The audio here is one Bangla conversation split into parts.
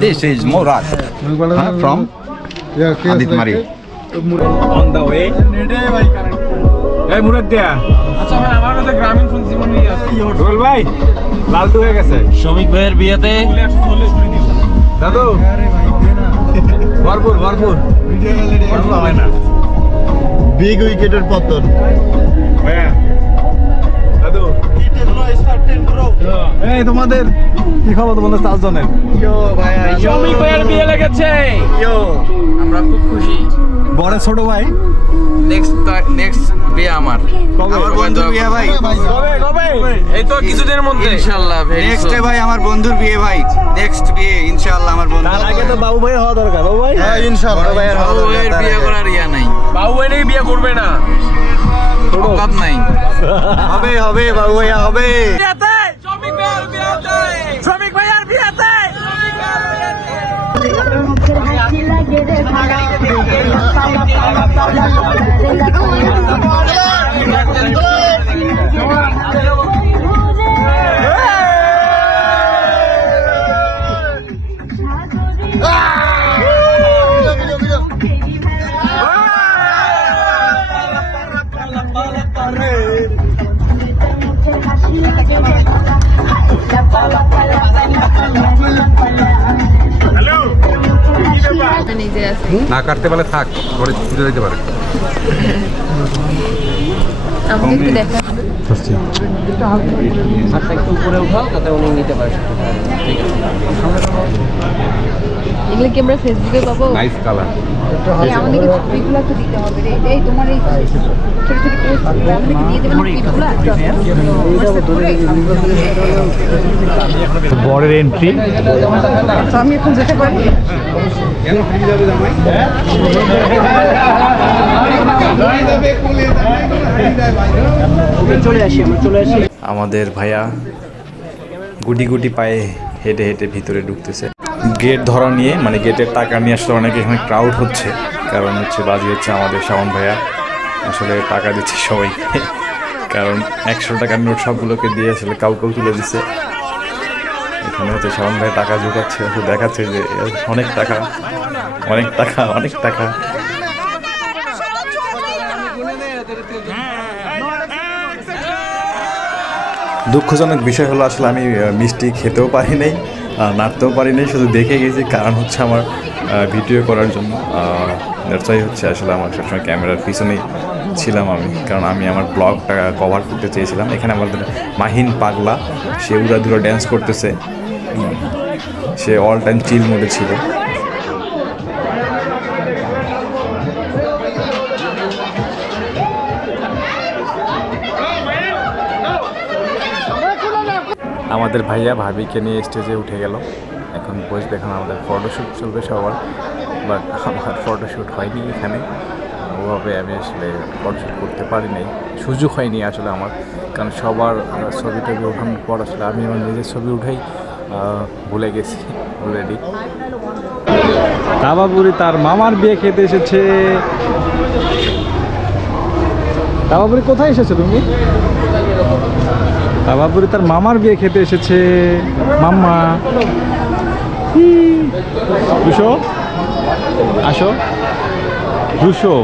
This is Murad from Aditmari. On the way. Hey Murad দিয়া। আচ্ছা ভাই আমার কাছে গ্রামীণ ফোন জীবন নিয়ে আছে। রোল ভাই লালটু হয়ে গেছে। শ্রমিক ভাইয়ের বিয়েতে দাদু ভরপুর ভরপুর হয় না Big উইকেটের পতন। ভাইয়া দাদু এই তোমাদের কি খবর তোমাদের চারজনের? শ্রমিক ভাইয়ের বিয়ে লেগেছে। আমরা খুব খুশি। বড় ছোট ভাই নেক্সট বিয়ে আমার বন্ধুর বিয়ে ভাই। কবে এই তো কিছুদিনের মধ্যে ইনশাআল্লাহ। নেক্সট ভাই আমার বন্ধুর বিয়ে ভাই। নেক্সট বিয়ে ইনশাআল্লাহ আমার বন্ধু। তার আগে তো বাবু ভাই হওয়া দরকার। বাবু ভাই হ্যাঁ ইনশাআল্লাহ বড় ভাইয়ের বাবু ভাইয়ের বিয়ে করার ইয়া নাই। বাবু ভাই নাকি বিয়ে করবে না? অকাত নাই। হবে হবে বাবু ভাইয়া হবে। শ্রমিক ভাইয়ের বিয়েতে শ্রমিক ভাইয়ের বিয়েতে না কাটতে পারলে থাক ঘরে ছুটে যেতে পারে। আমাকে একটু দেখা একটু উপরে উঠাও যাতে উনি নিতে পারে। ঠিক আছে এগুলো কি আমরা ফেসবুকে পাবো? Nice colour. আমাদেরকে ছবিগুলো একটু দিতে হবে রে। এই তোমার এই ছোট ছোট পোস্টগুলো আমাদেরকে দিয়ে দেবেন ছবিগুলো। বরের এন্ট্রি। আমি এখন যেতে পারি। আমাদের ভাইয়া গুটি গুটি পায়ে হেঁটে হেঁটে ভিতরে ঢুকতেছে। গেট ধরা নিয়ে মানে গেটের টাকা নিয়ে আসলে অনেক এখানে ক্রাউড হচ্ছে, কারণ হচ্ছে বাজি হচ্ছে আমাদের শাওন ভাইয়া আসলে টাকা দিচ্ছে সবাইকে, কারণ 100 টাকার নোট সবগুলোকে দিয়ে আসলে কাউ তুলে দিচ্ছে। এখানে হচ্ছে শাওন ভাই টাকা ঢুকাচ্ছে, দেখাচ্ছে যে অনেক টাকা অনেক টাকা অনেক টাকা। দুঃখজনক বিষয় হলো আসলে আমি মিষ্টি খেতেও পারি নাই, নাড়তেও পারি নাই, শুধু দেখে গেছি, কারণ হচ্ছে আমার ভিডিও করার জন্য। তাই হচ্ছে আসলে আমার সবসময় ক্যামেরার পিছনেই ছিলাম আমি, কারণ আমি আমার ব্লগটা কভার করতে চেয়েছিলাম। এখানে আমাদের মাহিন পাগলা, সে উড়াধুরা ড্যান্স করতেছে, সে অল টাইম চিল মোডে ছিল। আমাদের ভাইয়া ভাবিকে নিয়ে স্টেজে উঠে গেল, এখন বসবে, এখন আমাদের ফটোশ্যুট চলবে সবার, বাট আমার ফটোশ্যুট হয়নি এখানে ওভাবে, আমি আসলে ফটোশ্যুট করতে পারি নাই, সুযোগ হয়নি আসলে আমার, কারণ সবার ছবি টবি ওঠানোর পর আসলে আমি আমার নিজের ছবি উঠাই ভুলে গেছি অলরেডি। দাবাবুড়ি তার মামার বিয়ে খেতে এসেছে। দাবাবুড়ি কোথায় এসেছো তুমি? দাবাবুড়ি তার মামার বিয়ে খেতে এসেছে। মাম্মা দুশো আসো, দুশো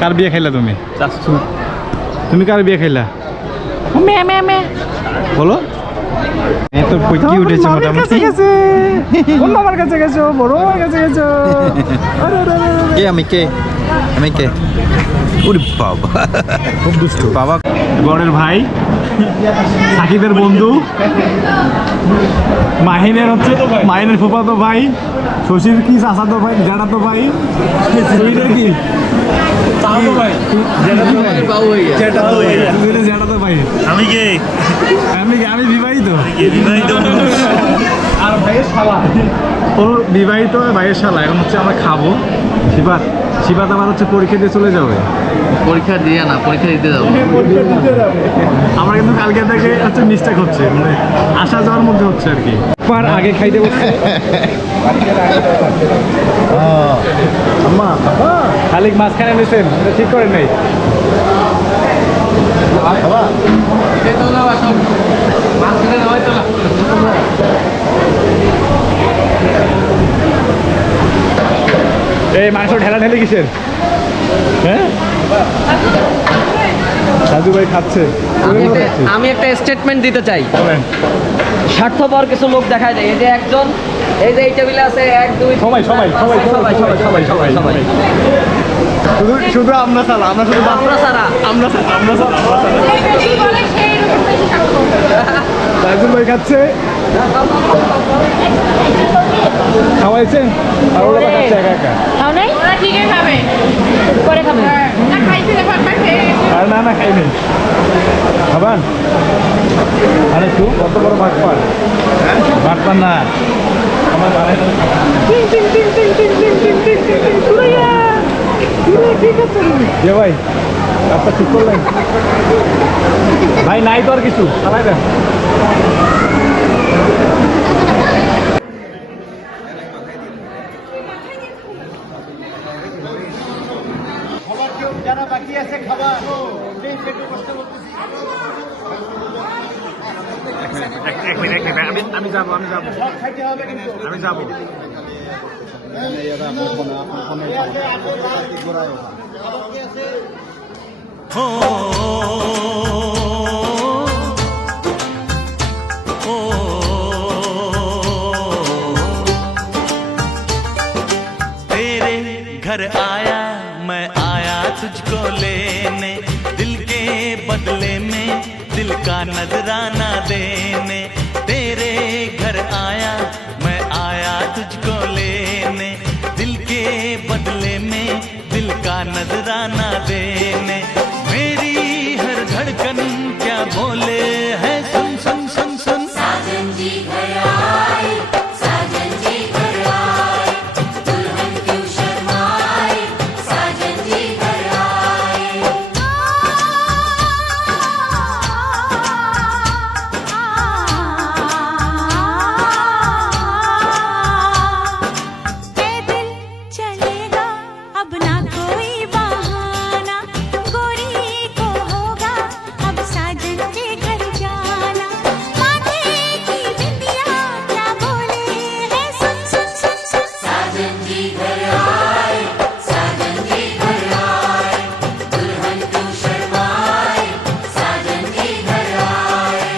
কার বিয়ে খাইলা তুমি? তুমি কার বিয়ে খাইলা বলো? এত কি উঠেছে মোটামুটি। কোন মামার কাছে গেছো? বড় মামার কাছে গেছো? কে আমি কে আমি কে? ওরে বাবা খুব দুষ্ট বাবা। বরের ভাই, সাকিবের বন্ধু, মাহিনের হচ্ছে মাহিনের ফুফাতো ভাই, শশীর কি চাচাতো ভাই, জ্যাঠাতো ভাই, সুইটের কি জ্যাঠাতো ভাই। আমি কে? আমি বিবাহিত আর ভাইয়ের শালা, ওর বিবাহিত ভাইয়ের শালা। এখন হচ্ছে আমরা খাবো। শিবাত আমার হচ্ছে পরীক্ষা দিয়ে চলে যাবে। পরীক্ষা দিয়ে না, পরীক্ষা দিতে যাবো। আমরা কিন্তু কালকে থেকে হচ্ছে মিস্টেক হচ্ছে, মানে আসা যাওয়ার মধ্যে হচ্ছে আর কি। ভাগপার আগে খাইতে বসছে। খালিক মাঝখানে নিয়েছেন, ঠিক করেন নাই। এই মাংস ঢেলা ঢেলে কিসের? হ্যাঁ, সাজু ভাই খাচ্ছে। আমি একটা স্টেটমেন্ট দিতে চাই। স্বার্থপর কিছু লোক দেখা যায়। এই যে একজন, এই যে এই টেবিলে আছে 1 2 সবাই সবাই সবাই সবাই সবাই সবাই সবাই শুধু শুধু আমরা ছাড়া, আমরা শুধু আমরা সারা আমরা ছাড়া, আমরা ছাড়া। সাজু ভাই খাচ্ছে, খাওয়াইছেন আর ওরা খাচ্ছে একা একা। খাও নাই? ওরা ঠিকই খাবে। পরে খাবে। না খাইছে ভাত খাইছে। আর না না খাইনি, খাবান আরে একটু কত বড় ভাগপার, ভাগপার না আমার মানে যে ভাই রাস্তা ঠিক করলেন ভাই? নাই তো আর কিছু, চালাই দেন। যারা বাকি আছে খাবার আমি যাবো আমি যাবো। तेरे घर आया मैं आया तुझको लेने, दिल के बदले में दिल का नजराना देने। तेरे घर आया मैं आया तुझको लेने, दिल के बदले में दिल का नजराना देने। मेरी हर धड़कन क्या बोले है, सुन सुन सुन सुन। साजन जी घर आए, साजन जी घर आए, दुल्हन क्यों शर्माए, साजन जी घर आए। ए दिल चलेगा अब ना कोई बहाना, गोरी को होगा अब साजन के घर जाना। माथे की बिंदिया क्या बोले है, सुन सुन सुन सुन। साजन जी घर आए, साजन जी घर आए, दुल्हन क्यों शर्माए, साजन जी घर आए।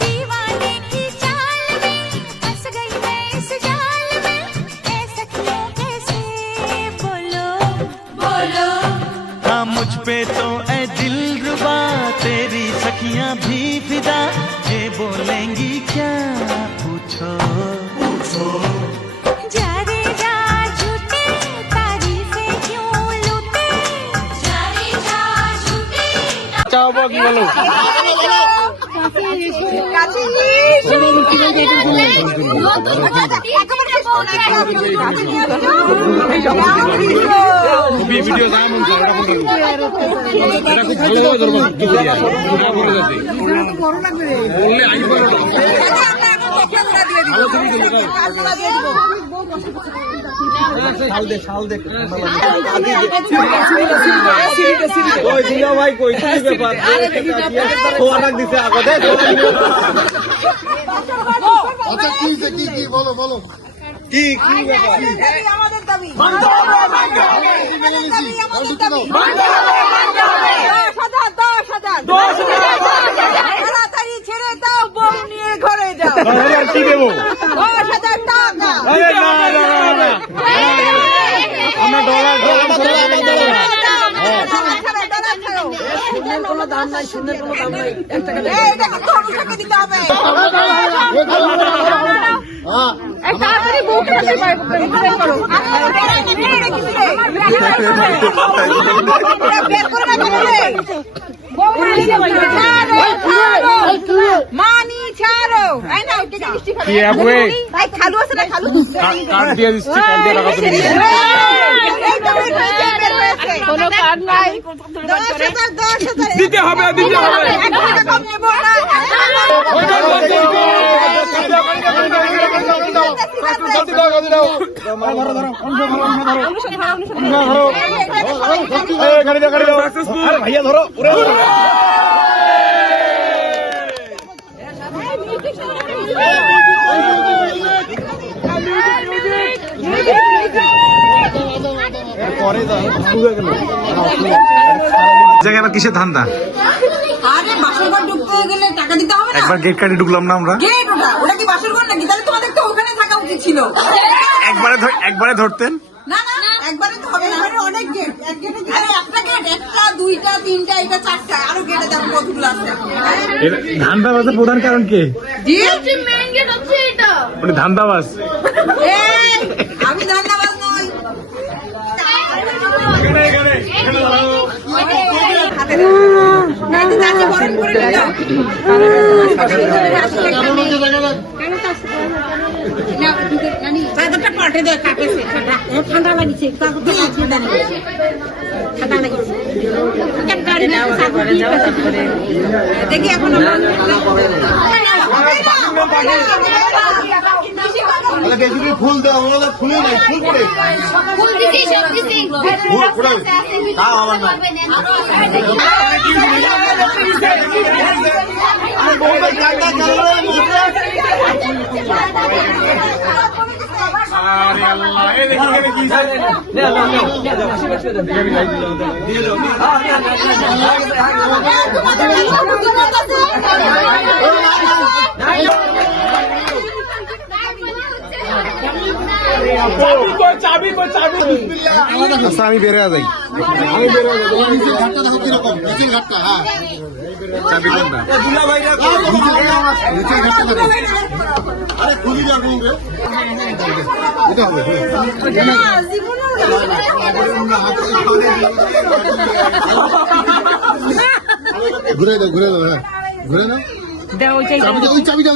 दीवाने की चाल में फंस गई मैं इस जाल में, ए सखियों कैसे बोलो बोलो हाँ मुझ पे तो ऐ दिलरुबा तेरी सखियां भी फिदा, ये बोलेंगी क्या पूछो। जा रे जा झूठे तारीफें क्यों लूटे, जारी जा झूठी ভিডিও যা মন চায় ওটা বলতে এটা খুব ভালোভাবে ধরবো কি করি আর ওটা বলে যাচ্ছে বললে আইন করো ভালো ছবি তুলি ভাই শাল দে ওই দিলা ভাই কই কি ব্যাপার ও আটাক দিছে আগতে আচ্ছা কি বলো বলো কি ব্যাপার আমাদের দাবি তাড়াতাড়ি ছেড়ে দাও, বউ নিয়ে ঘরে যাও। কি দেবো 10,000 টাকা। আরে না আমরা ডলার কোনো দাম নাই, শূন্যের কোনো দাম নাই। 1 টাকা দেন। এটা কিন্তু অনুষ্কাকে দিতে হবে। এই তাড়াতাড়ি বুক করতে পারবো করো। বের করে না মানি ছাড়ো এই না ওকে মিষ্টি খাবে কি আপনি ভাই খালু আছে না খালু কার্ড দিয়ে দিচ্ছি, কার্ড দিয়ে টাকা তুমি দিয়ে দাও। এই তো মিষ্টি বের হয়েছে কোনো কার্ড নাই 10,000 দিতে হবে, দিতে হবে। 1 টাকা কম নেব না ভাইয়া ধরো। জায়গায় কিসের ধান্দা? আরে বাসর ঘর ঢুকতে গেলে টাকা দিতে হবে না একবার গেট কাটে ঢুকলাম না আমরা, গেট ওটা কি বাসর ঘর নাকি? তাহলে তোমাদের তো ওখানে থাকা উচিত ছিল। একবারে ধরতেন। না না একবারে তো হবে না, আরে অনেক গেট, এক গেটে আরে একটা গেট, একটা দুইটা তিনটা এটা চারটা, আরো গেটে দেখো কতগুলো আছে। ধান্দাবাজের প্রধান কারণ কে? জি মেইন গেট হচ্ছে এটা। উনি ধান্দাবাজ। এই আমি ধন্যবাদ নই। ঠান্ডা লাগিছে দেখি এখন ফুল দেওয়া ফুলে নাই, ফুল করে ফুল দিছি সব দিছি তাও আমার না। আরে আল্লাহ, এই দেখি এখানে কি আছে? চাবি কই চাবি? আমি বের হয়ে যাই। ঘাটটা দেখো কিরকম, নিচের ঘাটটা। হ্যাঁ চাবি কোনটা? নিচের ঘাটটা দেখো। আরে খুলি যাবো এটা হবে। ঘুরে দাও, ঘুরে দাও। হ্যাঁ ঘুরে নাও, ওই চাবিটা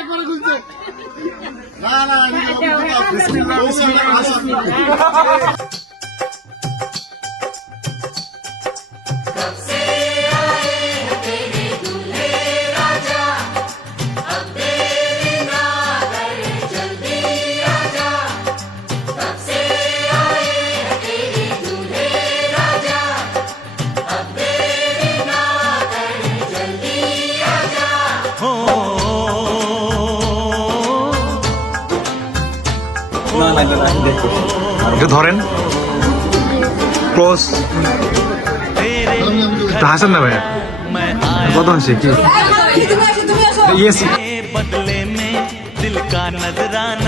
একবারে খুলছে। না না একটু ধরেন, ক্লোজ। হাসান না ভাইয়া, मैं কত হাসি কি? তুমি আসো ইয়েস। बदले में दिल का नजराना